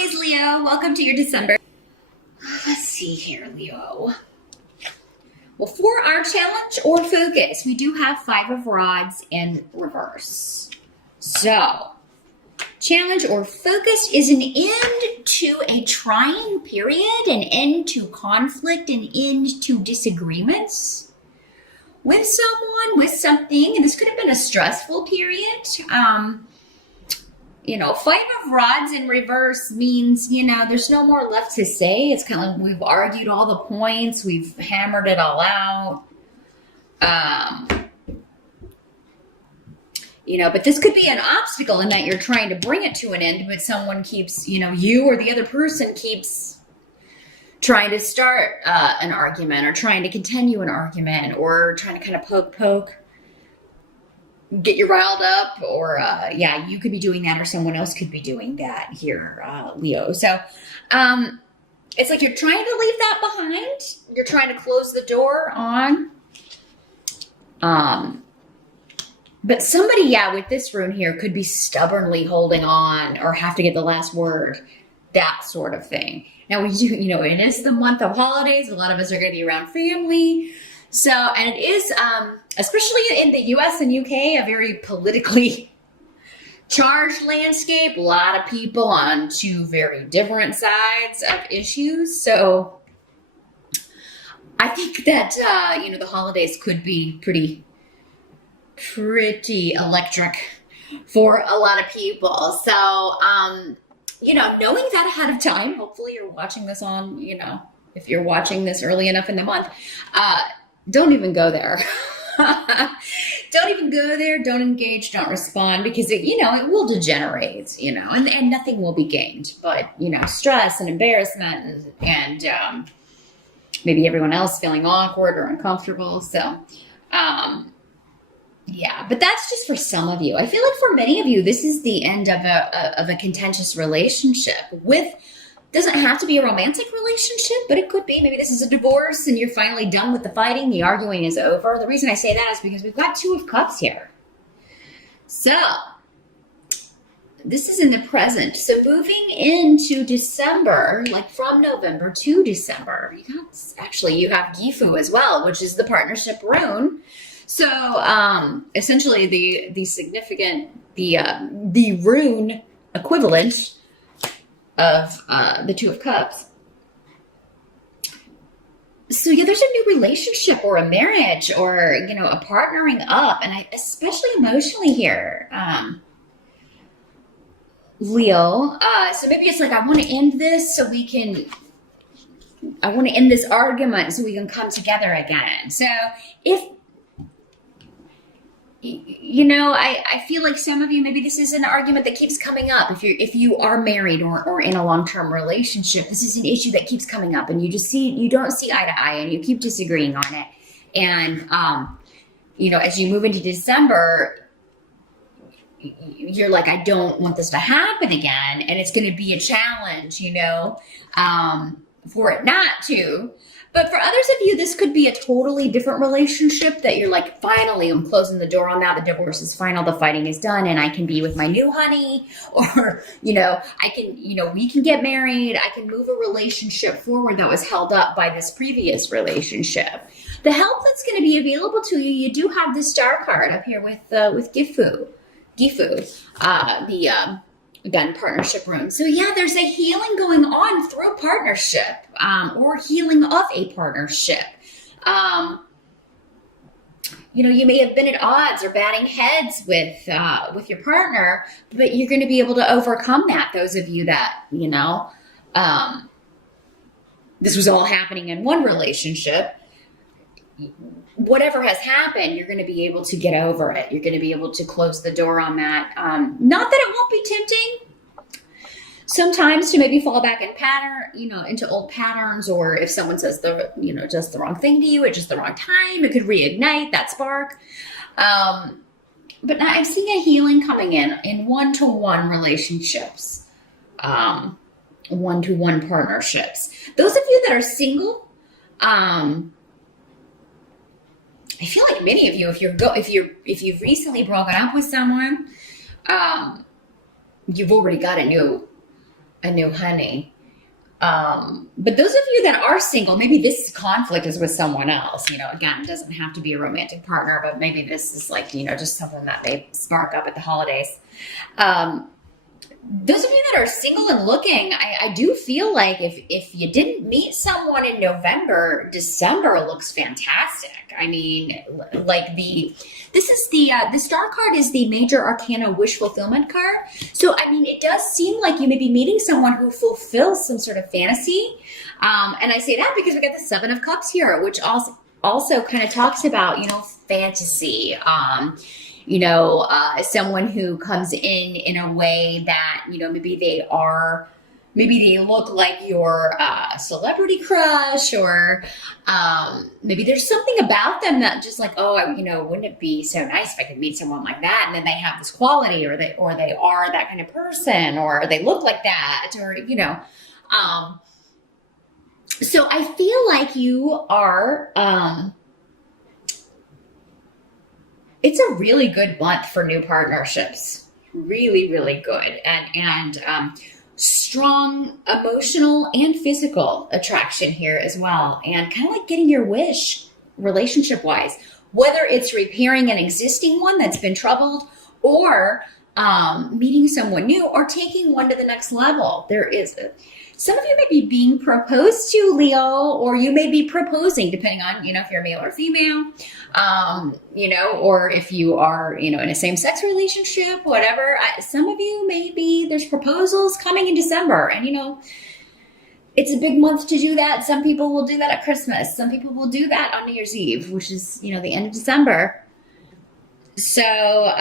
Aries, Leo, welcome to your December. Let's see here, Leo. Well, for our challenge or focus, we do have 5 of Rods in reverse. So, challenge or focus is an end to a trying period, an end to conflict, an end to disagreements with someone, with something. And this could have been a stressful period. 5 of Rods in reverse means, there's no more left to say. It's kind of like we've argued all the points. We've hammered it all out. But this could be an obstacle in that you're trying to bring it to an end, but someone keeps, you or the other person keeps trying to start an argument or trying to continue an argument or trying to kind of poke, get you riled up, or you could be doing that or someone else could be doing that here, Leo. So it's like you're trying to leave that behind. You're trying to close the door on. But somebody, with this rune here could be stubbornly holding on or have to get the last word, that sort of thing. Now we do, it is the month of holidays. A lot of us are going to be around family. So, and it is, especially in the US and UK, a very politically charged landscape. A lot of people on 2 very different sides of issues. So I think that, the holidays could be pretty electric for a lot of people. So, knowing that ahead of time, hopefully you're watching this on, if you're watching this early enough in the month, don't even go there. Don't even go there. Don't engage. Don't respond because it will degenerate, and nothing will be gained. But, stress and embarrassment and maybe everyone else feeling awkward or uncomfortable. So, but that's just for some of you. I feel like for many of you, this is the end of a contentious relationship doesn't have to be a romantic relationship, but it could be. Maybe this is a divorce and you're finally done with the fighting. The arguing is over. The reason I say that is because we've got 2 of Cups here. So this is in the present. So moving into December, like from November to December, you have Gifu as well, which is the partnership rune. So essentially the significant, the rune equivalent of the 2 of Cups. So there's a new relationship or a marriage or, a partnering up. And especially emotionally here, Leo. So maybe it's like, I want to end this I want to end this argument so we can come together again. So if, I feel like some of you, maybe this is an argument that keeps coming up. If you are married or in a long-term relationship, this is an issue that keeps coming up and you don't see eye to eye and you keep disagreeing on it. And, as you move into December, you're like, I don't want this to happen again. And it's going to be a challenge, for it not to. But for others of you, this could be a totally different relationship that you're like, finally, I'm closing the door on that. The divorce is final. The fighting is done. And I can be with my new honey. Or, I can, we can get married. I can move a relationship forward that was held up by this previous relationship. The help that's going to be available to you, you do have the Star card up here with Gifu, again, partnership rune. So there's a healing going on through partnership, or healing of a partnership. You may have been at odds or batting heads with your partner, but you're going to be able to overcome that. Those of you that, this was all happening in one relationship, whatever has happened, you're going to be able to get over it. You're going to be able to close the door on that. Not that it won't be tempting sometimes to maybe fall back in into old patterns, or if someone says just the wrong thing to you at just the wrong time, it could reignite that spark. But now I'm seeing a healing coming in one-to-one relationships, one-to-one partnerships. Those of you that are single, I feel like many of you, if you've recently broken up with someone, you've already got a new a new honey. But those of you that are single, maybe this conflict is with someone else. You know, again, it doesn't have to be a romantic partner, but maybe this is like, you know, just something that may spark up at the holidays. Those of you that are single and looking, I do feel like if you didn't meet someone in November, December looks fantastic. I mean, like the star card is the major arcana wish fulfillment card. So, I mean, it does seem like you may be meeting someone who fulfills some sort of fantasy. And I say that because we got the Seven of Cups here, which also kind of talks about, you know, fantasy. You know, someone who comes in a way that, you know, maybe they look like your celebrity crush, or maybe there's something about them that just like, oh, you know, wouldn't it be so nice if I could meet someone like that? And then they have this quality, or they are that kind of person, or they look like that, or, you know. So I feel like you are, it's a really good month for new partnerships. Really, really good. And strong emotional and physical attraction here as well. And kind of like getting your wish relationship-wise, whether it's repairing an existing one that's been troubled, or meeting someone new, or taking one to the next level. Some of you may be being proposed to, Leo, or you may be proposing, depending on, you know, if you're male or female, you know, or if you are, you know, in a same-sex relationship, whatever. Some of you, maybe there's proposals coming in December, and, you know, it's a big month to do that. Some people will do that at Christmas. Some people will do that on New Year's Eve, which is, you know, the end of December. So,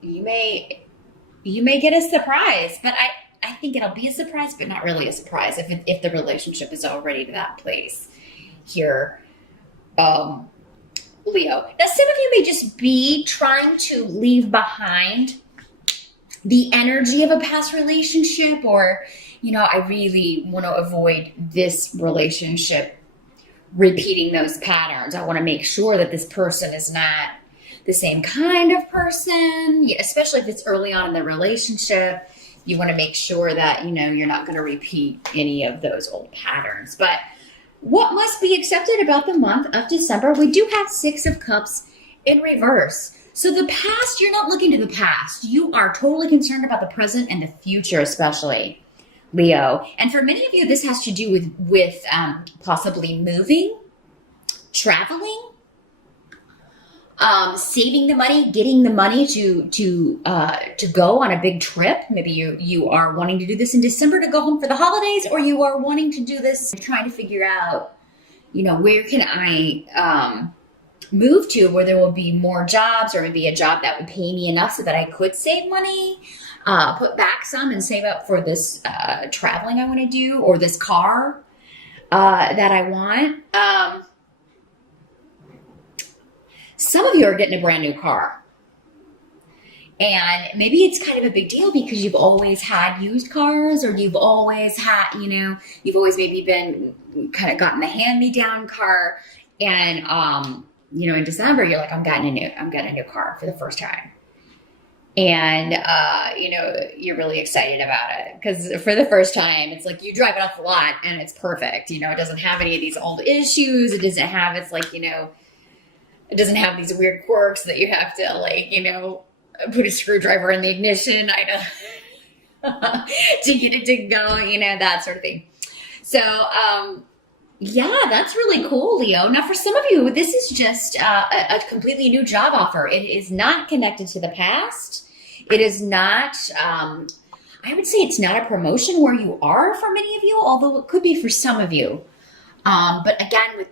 you may get a surprise, but I think it'll be a surprise, but not really a surprise if the relationship is already to that place here, Leo. Now, some of you may just be trying to leave behind the energy of a past relationship, or, you know, I really want to avoid this relationship repeating those patterns. I want to make sure that this person is not the same kind of person, especially if it's early on in the relationship. You want to make sure that, you know, you're not going to repeat any of those old patterns. But what must be accepted about the month of December? We do have Six of Cups in reverse. So the past, you're not looking to the past. You are totally concerned about the present and the future, especially, Leo. And for many of you, this has to do with possibly moving, traveling, saving the money, getting the money to go on a big trip. Maybe you are wanting to do this in December to go home for the holidays, or you are wanting to do this trying to figure out, you know, where can I move to where there will be more jobs, or maybe a job that would pay me enough so that I could save money, put back some and save up for this traveling I want to do, or this car that I want. Some of you are getting a brand new car, and maybe it's kind of a big deal because you've always had used cars, or you've always had, you know, you've always maybe been kind of gotten the hand-me-down car, and you know, in December you're like, I'm getting a new car for the first time, and you know, you're really excited about it because for the first time it's like you drive it off the lot and it's perfect. You know, it doesn't have any of these old issues. It doesn't have, it's like, you know, it doesn't have these weird quirks that you have to, like, you know, put a screwdriver in the ignition to get it to go, you know, that sort of thing. So, yeah, that's really cool, Leo. Now, for some of you, this is just a completely new job offer. It is not connected to the past. It is not, I would say it's not a promotion where you are for many of you, although it could be for some of you. But again,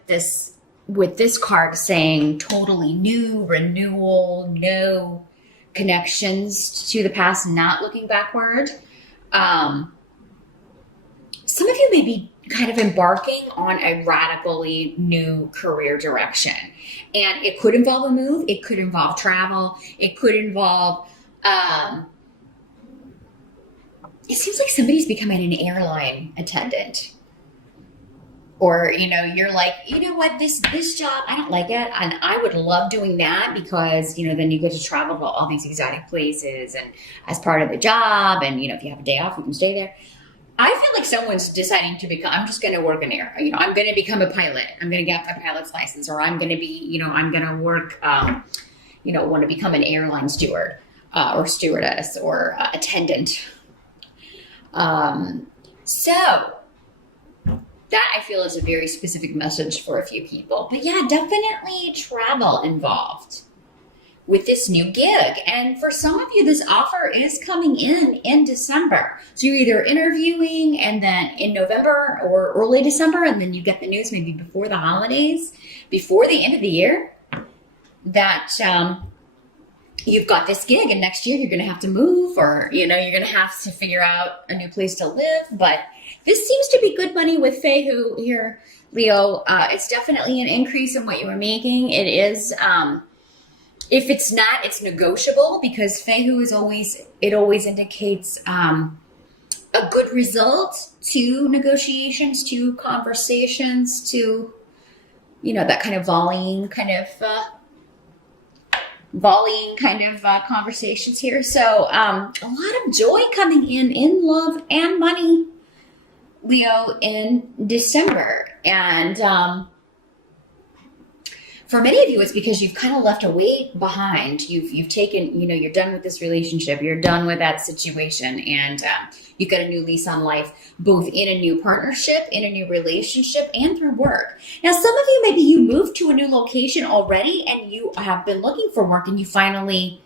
with this card saying totally new, renewal, no connections to the past, not looking backward. Some of you may be kind of embarking on a radically new career direction. And it could involve a move. It could involve travel. It could involve, it seems like somebody's becoming an airline attendant. Or, you know, you're like, you know what, this job, I don't like it. And I would love doing that because, you know, then you get to travel to all these exotic places and as part of the job. And, you know, if you have a day off, you can stay there. I feel like someone's deciding to become, I'm just going to work in air. You know, I'm going to become a pilot. I'm going to get my pilot's license, or I'm going to be, you know, I'm going to work, you know, want to become an airline steward or stewardess or attendant. So that I feel is a very specific message for a few people. But yeah, definitely travel involved with this new gig. And for some of you, this offer is coming in December. So you're either interviewing and then in November or early December, and then you get the news maybe before the holidays, before the end of the year, that you've got this gig, and next year you're going to have to move, or, you know, you're going to have to figure out a new place to live. But this seems to be good money with Fehu here, Leo. It's definitely an increase in what you were making. It is, if it's not, it's negotiable, because Fehu is always, it always indicates a good result to negotiations, to conversations, to, you know, that kind of volleying kind of conversations here. So a lot of joy coming in love and money, Leo, in December. And for many of you, it's because you've kind of left a weight behind. You've taken, you know, you're done with this relationship, you're done with that situation, and you've got a new lease on life, both in a new partnership, in a new relationship, and through work. Now, some of you, maybe you moved to a new location already and you have been looking for work, and you finally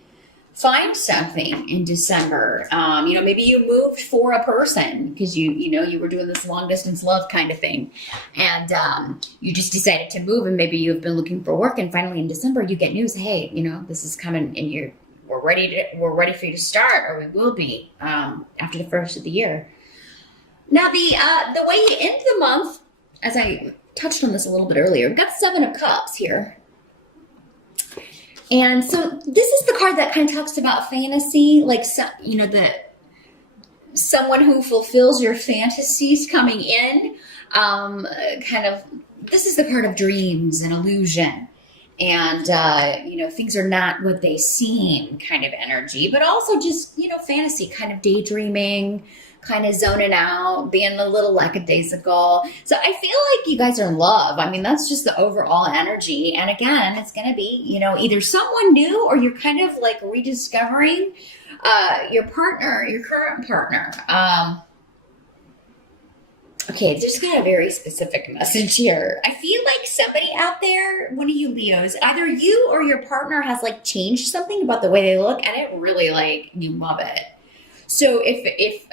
find something in December. You know, maybe you moved for a person because you know, you were doing this long distance love kind of thing, and you just decided to move, and maybe you've been looking for work, and finally in December you get news, hey, you know, this is coming, and we're ready for you to start, or we will be after the first of the year. Now the way you end the month, as I touched on this a little bit earlier, we've got 7 of Cups here. And so this is the card that kind of talks about fantasy, like, you know, someone who fulfills your fantasies coming in. This is the card of dreams and illusion. And, you know, things are not what they seem kind of energy, but also just, you know, fantasy, kind of daydreaming, kind of zoning out, being a little lackadaisical. So I feel like you guys are in love. I mean, that's just the overall energy. And again, it's going to be, you know, either someone new, or you're kind of like rediscovering your partner, your current partner. Okay, just got a very specific message here. I feel like somebody out there, one of you Leos, either you or your partner has like changed something about the way they look, and it really, like, you love it. So if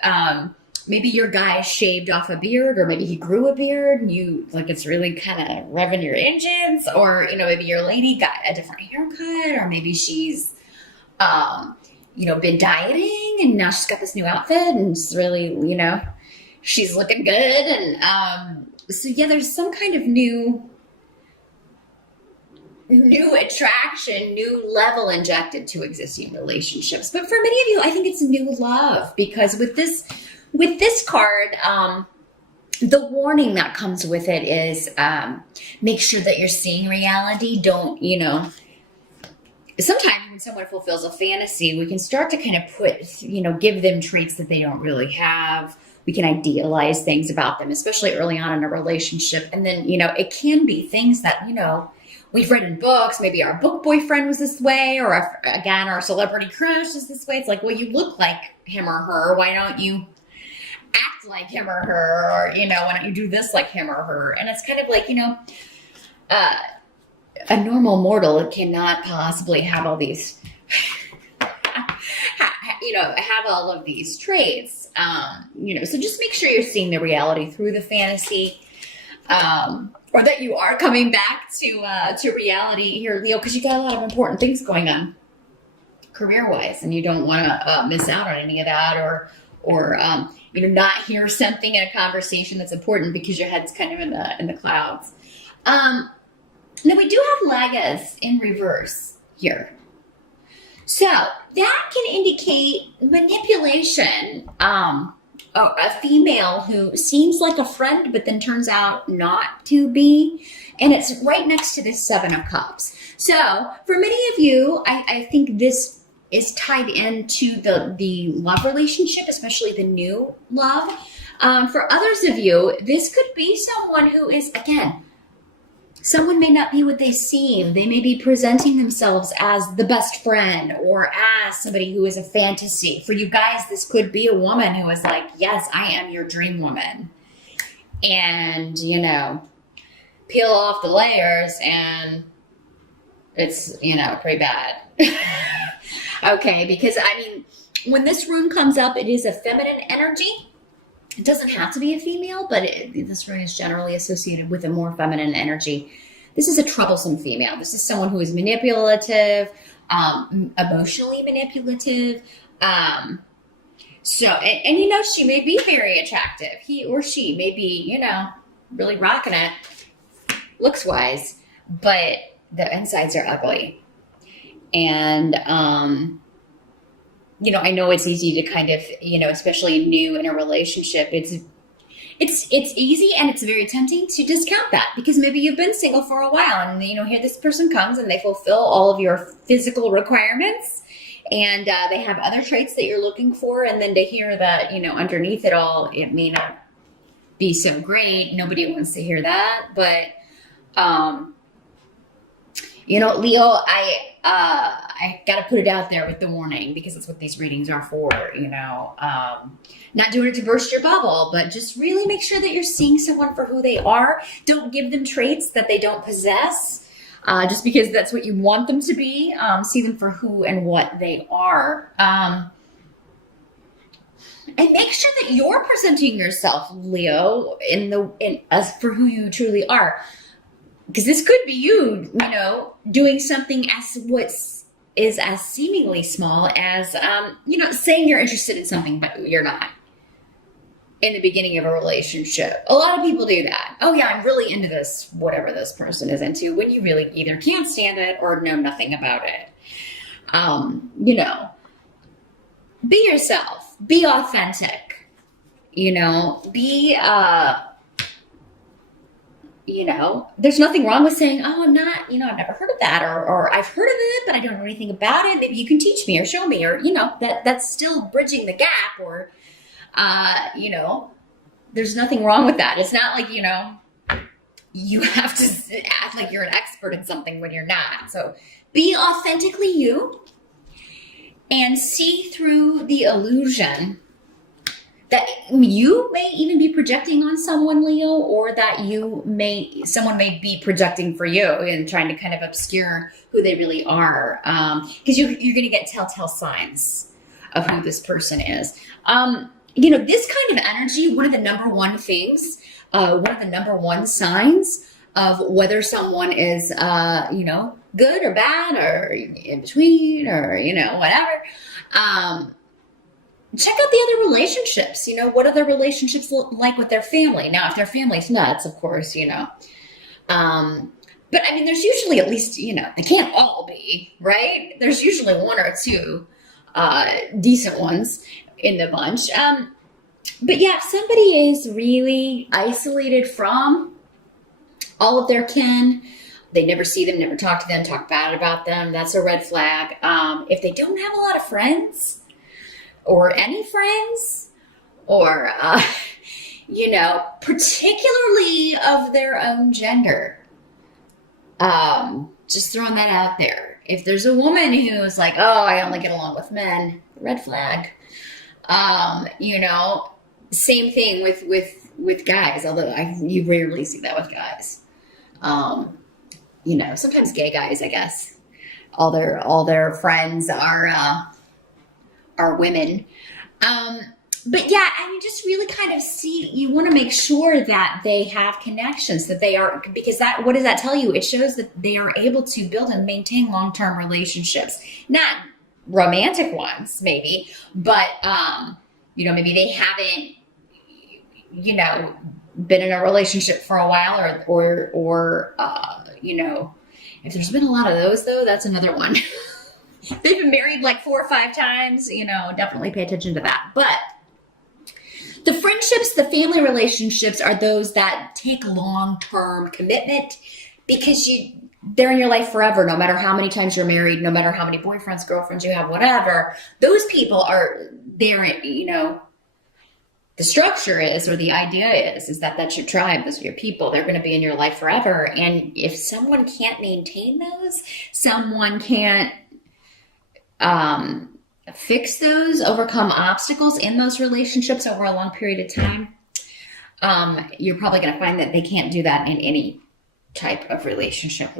maybe your guy shaved off a beard, or maybe he grew a beard, and you, like, it's really kind of revving your engines, or, you know, maybe your lady got a different haircut, or maybe she's, you know, been dieting, and now she's got this new outfit, and it's really, you know, she's looking good. And so yeah, there's some kind of new attraction, new level injected to existing relationships. But for many of you, I think it's new love, because with this card, the warning that comes with it is make sure that you're seeing reality. Don't, you know, sometimes when someone fulfills a fantasy, we can start to kind of put, you know, give them traits that they don't really have. We can idealize things about them, especially early on in a relationship. And then, you know, it can be things that, you know, we've read in books. Maybe our book boyfriend was this way, or again, our celebrity crush is this way. It's like, well, you look like him or her. Why don't you act like him or her? Or, you know, why don't you do this like him or her? And it's kind of like, you know, a normal mortal cannot possibly have all these, you know, have all of these traits. You know, so just make sure you're seeing the reality through the fantasy. Or that you are coming back to reality here, Leo, because you got a lot of important things going on career-wise, and you don't want to miss out on any of that, or you know, not hear something in a conversation that's important because your head's kind of in the clouds. Now we do have Lagas in reverse here, so that can indicate manipulation a female who seems like a friend, but then turns out not to be. And it's right next to this Seven of Cups. So for many of you, I think this is tied into the love relationship, especially the new love. For others of you, this could be someone who is, again, someone may not be what they seem. They may be presenting themselves as the best friend or as somebody who is a fantasy. For you guys, this could be a woman who is like, yes, I am your dream woman. And, you know, peel off the layers and it's, you know, pretty bad. Okay, because I mean, when this rune comes up, it is a feminine energy. It doesn't have to be a female, but this rune is generally associated with a more feminine energy. This is a troublesome female. This is someone who is manipulative, emotionally manipulative. So, and you know, she may be very attractive. He or she may be, you know, really rocking it looks wise, but the insides are ugly. And, you know, I know it's easy to kind of, you know, especially new in a relationship, it's easy and it's very tempting to discount that because maybe you've been single for a while and, you know, here this person comes and they fulfill all of your physical requirements and they have other traits that you're looking for. And then to hear that, you know, underneath it all, it may not be so great. Nobody wants to hear that. But, you know, Leo, I got to put it out there with the warning because that's what these readings are for, you know, not doing it to burst your bubble, but just really make sure that you're seeing someone for who they are. Don't give them traits that they don't possess, just because that's what you want them to be. See them for who and what they are. And make sure that you're presenting yourself, Leo, as for who you truly are. Because this could be you, you know, doing something is as seemingly small as, you know, saying you're interested in something, but you're not in the beginning of a relationship. A lot of people do that. Oh yeah, I'm really into this, whatever this person is into, when you really either can't stand it or know nothing about it. You know, be yourself, be authentic, you know, you know, there's nothing wrong with saying, oh, I'm not, you know, I've never heard of that, or I've heard of it, but I don't know anything about it. Maybe you can teach me or show me, or, you know, that's still bridging the gap, or, you know, there's nothing wrong with that. It's not like, you know, you have to act like you're an expert in something when you're not. So be authentically you and see through the illusion that you may even be projecting on someone, Leo, or that someone may be projecting for you and trying to kind of obscure who they really are. Because you're going to get telltale signs of who this person is. You know, this kind of energy, one of the number one things, one of the number one signs of whether someone is, you know, good or bad or in between or, you know, whatever. Check out the other relationships. You know, what are their relationships like with their family? Now, if their family's nuts, of course, you know. But I mean, there's usually at least, you know, they can't all be, right? There's usually one or two decent ones in the bunch. But yeah, if somebody is really isolated from all of their kin, they never see them, never talk to them, talk bad about them, that's a red flag. If they don't have a lot of friends, or any friends, or, you know, particularly of their own gender. Just throwing that out there. If there's a woman who is like, oh, I only get along with men, red flag. You know, same thing with guys, although you rarely see that with guys. You know, sometimes gay guys, I guess. All their friends are women. But yeah, I mean, just really kind of you want to make sure that they have connections, that they are, because what does that tell you? It shows that they are able to build and maintain long-term relationships, not romantic ones, maybe, but, you know, maybe they haven't, you know, been in a relationship for a while or, you know, if there's been a lot of those though, that's another one. They've been married like 4 or 5 times, you know, definitely pay attention to that. But The friendships, the family relationships are those that take long-term commitment because they're in your life forever, no matter how many times you're married, no matter how many boyfriends, girlfriends you have, whatever. Those people are there, you know, the structure is, or the idea is that that's your tribe, those are your people. They're going to be in your life forever. And if someone can't maintain those, someone can't fix those, overcome obstacles in those relationships over a long period of time, you're probably going to find that they can't do that in any type of relationship,